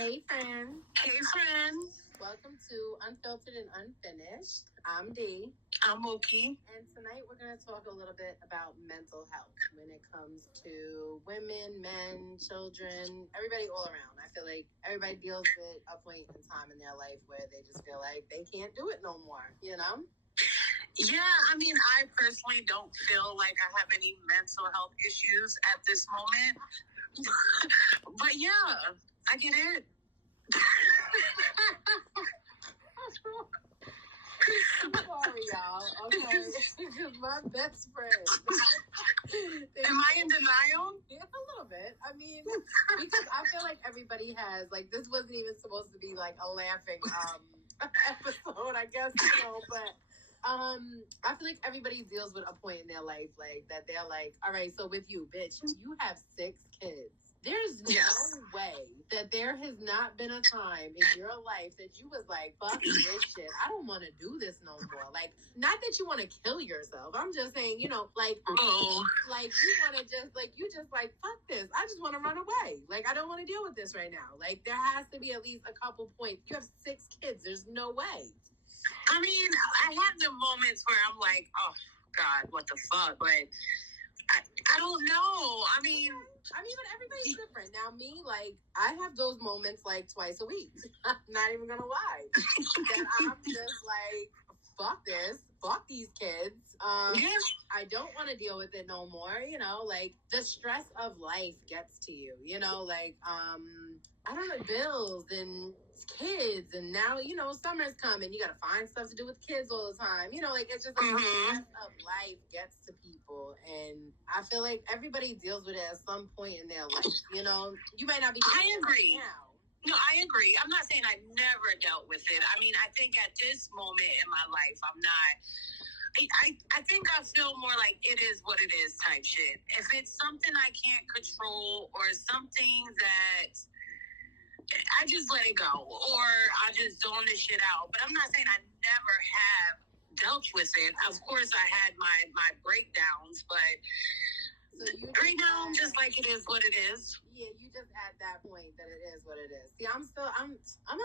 Hey, friends. Hey, friends. Welcome to Unfiltered-N-Unfinished. I'm Dee. I'm Mookie. And tonight we're going to talk a little bit about mental health when it comes to women, men, children, everybody all around. I feel like everybody deals with a point in time in their life where they just feel like they can't do it no more, you know? Yeah, I mean, I personally don't feel like I have any mental health issues at this moment. But yeah, I get it. I'm sorry, y'all. Okay. Because my best friend. Am I in denial? Yeah, a little bit. I mean, because I feel like everybody has, like, this wasn't even supposed to be, like, a laughing episode, I guess, you know, but I feel like everybody deals with a point in their life, like, that they're like, all right, so with you, bitch, you have 6 kids. There's no way that there has not been a time in your life that you was like, fuck this shit. I don't want to do this no more. Like, not that you want to kill yourself. I'm just saying, you know, like you want to just, like, you just like, fuck this. I just want to run away. Like, I don't want to deal with this right now. Like, there has to be at least a couple points. You have 6 kids. There's no way. I mean, I have the moments where I'm like, oh, God, what the fuck? But I don't know. I mean, but everybody's different. Now, me, like, I have those moments, like, twice a week. I'm not even going to lie. That I'm just like, fuck this. Fuck these kids. I don't want to deal with it no more. You know, like, the stress of life gets to you. You know, like, I don't know, bills and kids, and now, you know, summer's coming. You got to find stuff to do with kids all the time. You know, like, it's just like the stress of life gets to people, and I feel like everybody deals with it at some point in their life. You know, you might not be. I agree. Now. No, I agree. I'm not saying I never dealt with it. I mean, I think at this moment in my life, I'm not. I think I feel more like it is what it is type shit. If it's something I can't control or something that I just let it go, or I just zone this shit out. But I'm not saying I never have dealt with it. Of course, I had my breakdowns, but right now I'm just like, it is what it is. Yeah, you just at that point that it is what it is. See, I'm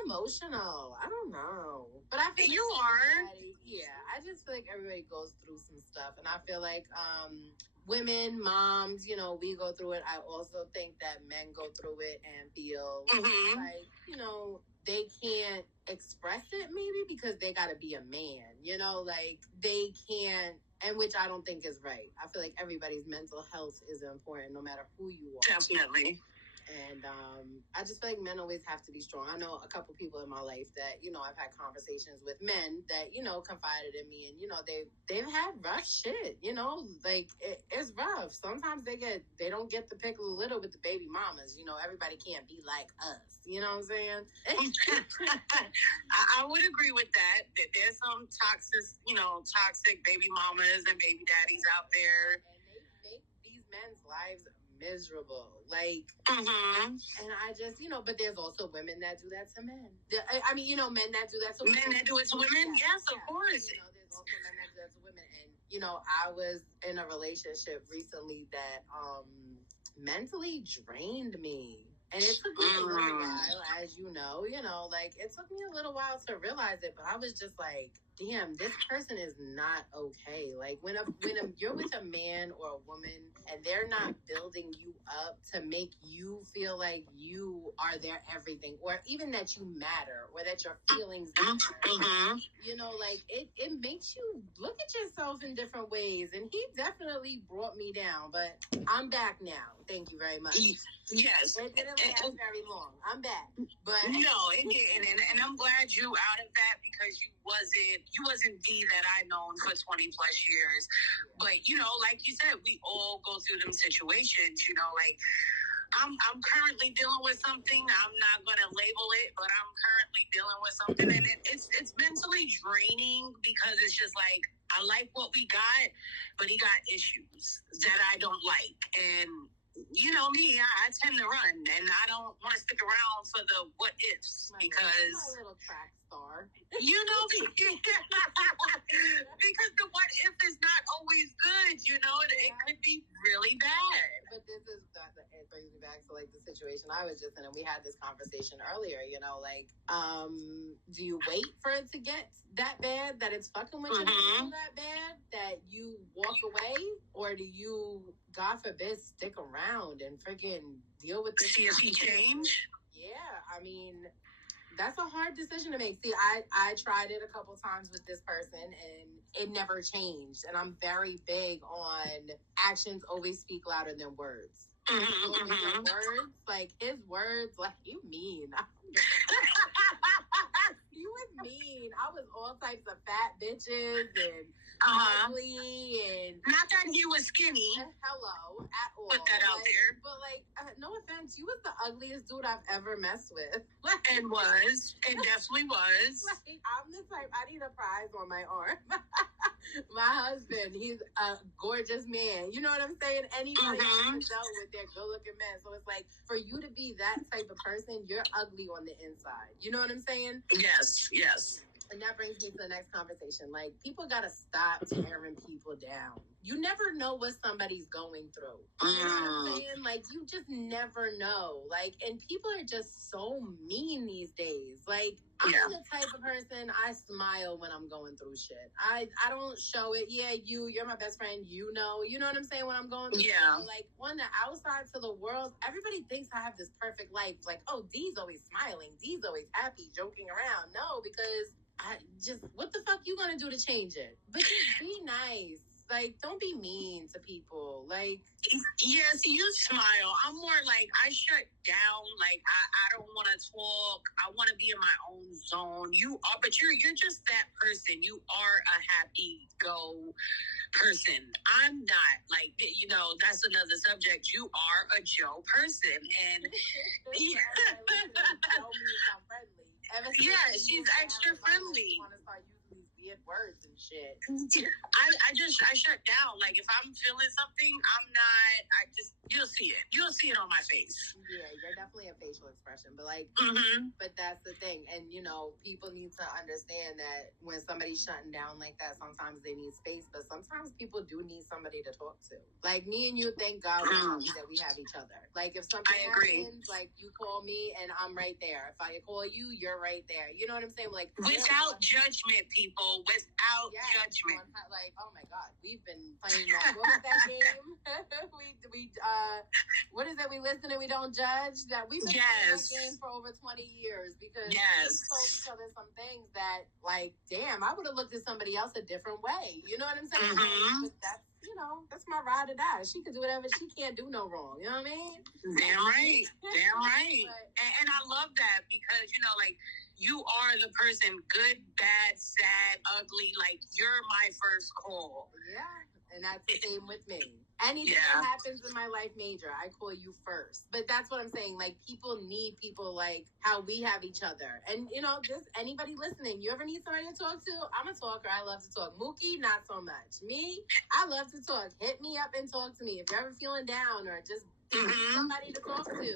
emotional. I don't know, but I feel you are. Yeah, I just feel like everybody goes through some stuff, and I feel like women, moms, you know, we go through it. I also think that men go through it and feel like, you know, they can't express it maybe because they got to be a man, you know, like they can't, and which I don't think is right. I feel like everybody's mental health is important no matter who you are. Definitely. And I just feel like men always have to be strong. I know a couple people in my life that, you know, I've had conversations with men that, you know, confided in me, and, you know, they've had rough shit, you know, like it's rough. Sometimes they don't get the pick of the litter with the baby mamas. You know, everybody can't be like us. You know what I'm saying? I would agree with that there's some toxic baby mamas and baby daddies out there. And they make these men's lives miserable, like, and I just, you know, but there's also women that do that to men. I mean, you know, men that do that to women. Men that do it to women, yes, of course. You know, there's also men that do that to women, and, you know, I was in a relationship recently that mentally drained me. And it took me a little while, as you know, like, it took me a little while to realize it, but I was just like, damn, this person is not okay. Like, when you're with a man or a woman and they're not building you up to make you feel like you are their everything, or even that you matter, or that your feelings matter, you know, like, it makes you look at yourself in different ways. And he definitely brought me down, but I'm back now. Thank you very much. Yes. It didn't last very long. I'm back. But no, it didn't. And I'm glad you out of that, because you wasn't Dee that I've known for 20 plus years. But, you know, like you said, we all go through them situations, you know, like I'm currently dealing with something. I'm not going to label it, but I'm currently dealing with something, and it's mentally draining, because it's just like, I like what we got, but he got issues that I don't like. And you know me, I tend to run, and I don't want to stick around for the what ifs, because my little track star. You know, because the what if is not always good. You know, it could be really bad. But this is the it brings me back to like the situation I was just in, and we had this conversation earlier. You know, like, do you wait for it to get that bad that it's fucking with you that bad that you walk away, or do you, God forbid, stick around and freaking deal with this? See if he change? Yeah, I mean, that's a hard decision to make. See, I tried it a couple times with this person and it never changed. And I'm very big on actions always speak louder than words. Words, like his words, like you mean. You was mean. I was all types of fat bitches and ugly and not that he was skinny. Hello, at all. Put that out there. But like, no offense, you was the ugliest dude I've ever messed with. And definitely was. Like, I'm the type, I need a prize on my arm. My husband, he's a gorgeous man. You know what I'm saying? Anybody else dealt with their good-looking men. So it's like, for you to be that type of person, you're ugly on the inside. You know what I'm saying? Yes. And that brings me to the next conversation. Like, people gotta stop tearing people down. You never know what somebody's going through. You know what I'm saying? Like, you just never know. Like, and people are just so mean these days. Like, I'm the type of person, I smile when I'm going through shit. I don't show it. Yeah, you're my best friend. You know what I'm saying when I'm going through shit. Like, on the outside to the world, everybody thinks I have this perfect life. Like, oh, Dee's always smiling. Dee's always happy, joking around. No, because what the fuck you gonna do to change it? But just be nice. Like, don't be mean to people. Like, yes, you smile. I'm more like, I shut down. Like, I don't want to talk. I want to be in my own zone. You are, but you're just that person. You are a happy go person. I'm not. Like, you know, that's another subject. You are a Joe person, and yeah, she's extra friendly. Words and shit. I shut down. Like, if I'm feeling something, you'll see it. You'll see it on my face. Yeah, you're definitely a facial expression. But like, but that's the thing. And you know, people need to understand that when somebody's shutting down like that, sometimes they need space, but sometimes people do need somebody to talk to. Like me and you, thank God we're lucky that we have each other. Like, if something happens, like, you call me and I'm right there. If I call you, you're right there. You know what I'm saying? Like, without judgment, people. Without judgment. Like, oh my God, we've been playing that. What was that game? we what is it? We listen and we don't judge. That we've been playing that game for over 20 years because we told each other some things that, like, damn, I would have looked at somebody else a different way. You know what I'm saying? But that's, you know, that's my ride or die. She can do whatever. She can't do no wrong. You know what I mean? Damn right. Damn right. And I love that because, you know, like, you are the person, good, bad, sad, ugly. Like, you're my first call. Yeah, and that's the same with me. Anything that happens in my life major, I call you first. But that's what I'm saying. Like, people need people like how we have each other. And, you know, just anybody listening, you ever need somebody to talk to? I'm a talker. I love to talk. Mookie, not so much. Me, I love to talk. Hit me up and talk to me. If you're ever feeling down or just somebody to talk to.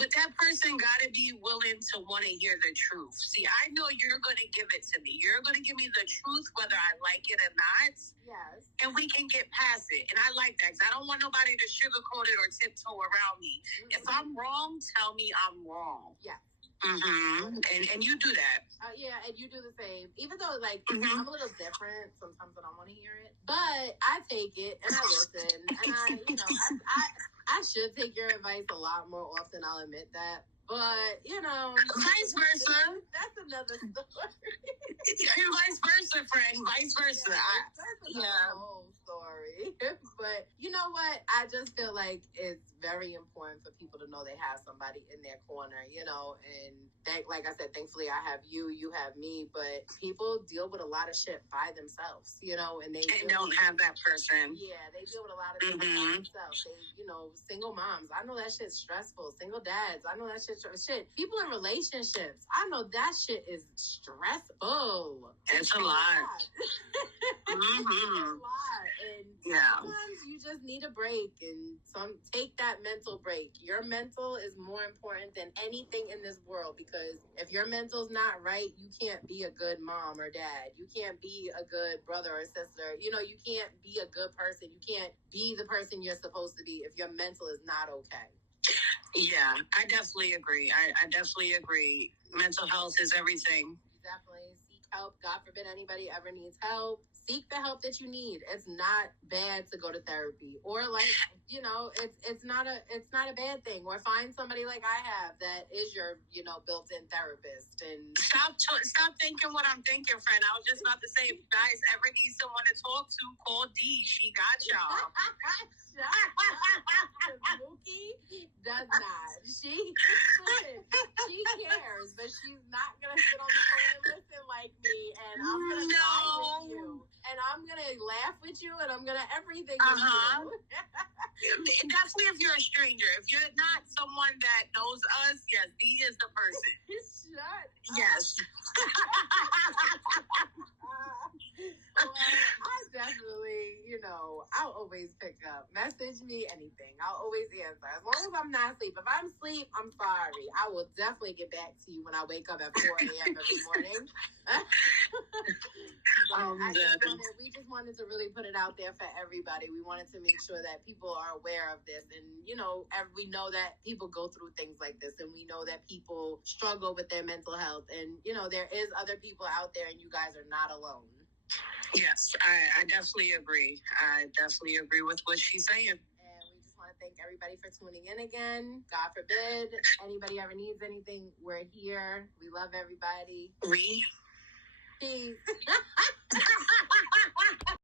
But that person got to be willing to want to hear the truth. See, I know you're going to give it to me. You're going to give me the truth, whether I like it or not. Yes. And we can get past it. And I like that because I don't want nobody to sugarcoat it or tiptoe around me. If I'm wrong, tell me I'm wrong. Yeah. And you do that. Yeah, and you do the same. Even though, like, I'm a little different. Sometimes I don't want to hear it. But I take it and I listen. And I should take your advice a lot more often. I'll admit that. But, you know. Vice versa. That's another story. Vice versa, friend. Vice versa. That's another whole story. But you know what? I just feel like it's very important for people to know they have somebody in their corner, you know, and like I said, thankfully I have you have me, but people deal with a lot of shit by themselves, you know, and they don't have that person. Yeah, they deal with a lot of shit by themselves. They, you know, single moms, I know that shit's stressful. Single dads, I know that shit's shit. People in relationships, I know that shit is stressful. It's a lot. It's a lot. And And yeah, sometimes you just need a break, and take that mental break. Your mental is more important than anything in this world, because if your mental's not right, you can't be a good mom or dad. You can't be a good brother or sister. You know, you can't be a good person. You can't be the person you're supposed to be if your mental is not okay. Yeah, I definitely agree. I definitely agree. Mental health is everything. Definitely seek help. God forbid anybody ever needs help. Seek the help that you need. It's not bad to go to therapy, or like, you know, it's not a bad thing. Or find somebody like I have that is your, you know, built-in therapist. And stop thinking what I'm thinking, friend. I was just about to say, if you guys ever need someone to talk to, call D. She got y'all. Mookie does not. She cares, but she's not gonna sit on the phone and listen like me. And I'm gonna cry with you, and I'm gonna laugh with you, and I'm gonna everything with you. Definitely, if you're a stranger, if you're not someone that knows us, yes, D is the person. Shut up. Yes. Well, I definitely, you know, I'll always pick up. Message me anything. I'll always answer. As long as I'm not asleep. If I'm asleep, I'm sorry. I will definitely get back to you when I wake up at 4 a.m. every morning. We just wanted to really put it out there for everybody. We wanted to make sure that people are aware of this. And, you know, we know that people go through things like this. And we know that people struggle with their mental health. And, you know, there is other people out there, and you guys are not alone. Yes, I definitely agree. I definitely agree with what she's saying. And we just want to thank everybody for tuning in again. God forbid anybody ever needs anything, we're here. We love everybody. Peace. Peace.